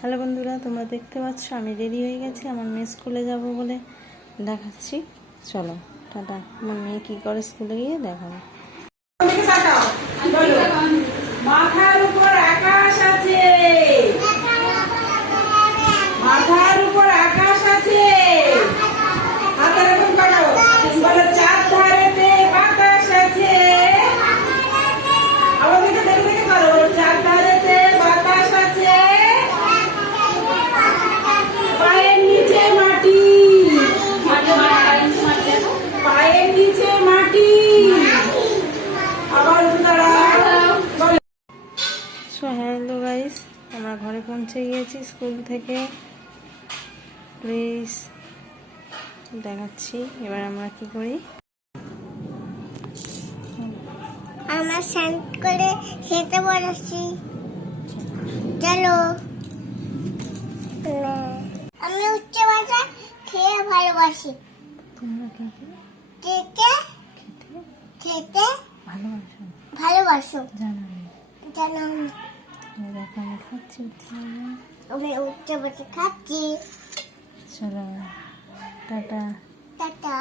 Hello বন্ধুরা, তোমরা দেখতে পাচ্ছ আমি রেডি হয়ে গেছি আমার মেয়ে স্কুলে যাব বলে। দেখাচ্ছি, চলো টাটা। আমার মেয়ে কী করে স্কুলে গিয়ে দেখাবো। মাথার উপর আকাশ আছে, মাথার উপর আকাশ আছে, হাতের এরকম করো, বলো চার ধারেতে বাতাস আছে। আমাদেরকে দেখে দেখে করো, চার ধারেতে বাতাস আছে, পায়ের নিচে মাটি, পায়ের নিচে মাটি, আবার দাঁড়া। সো হ্যালো গাইস, আমরা ঘরে পৌঁছে গিয়েছি স্কুল থেকে। প্লিজ দেখাচ্ছি এবার আমরা কি করি। আমরা স্নান করে খেতে বসেছি, চলো। আমি উচ্চ ভাষা খেয়ে ভালোবাসি। তোমরা কে খেতে খেতে খেতে ভালোবাসো? ভালোবাসো জানো জানো। দেখো আমি খাচ্ছি। আমি উচ্চ ভাষা খাচ্ছি। চলো টাটা। টাটা।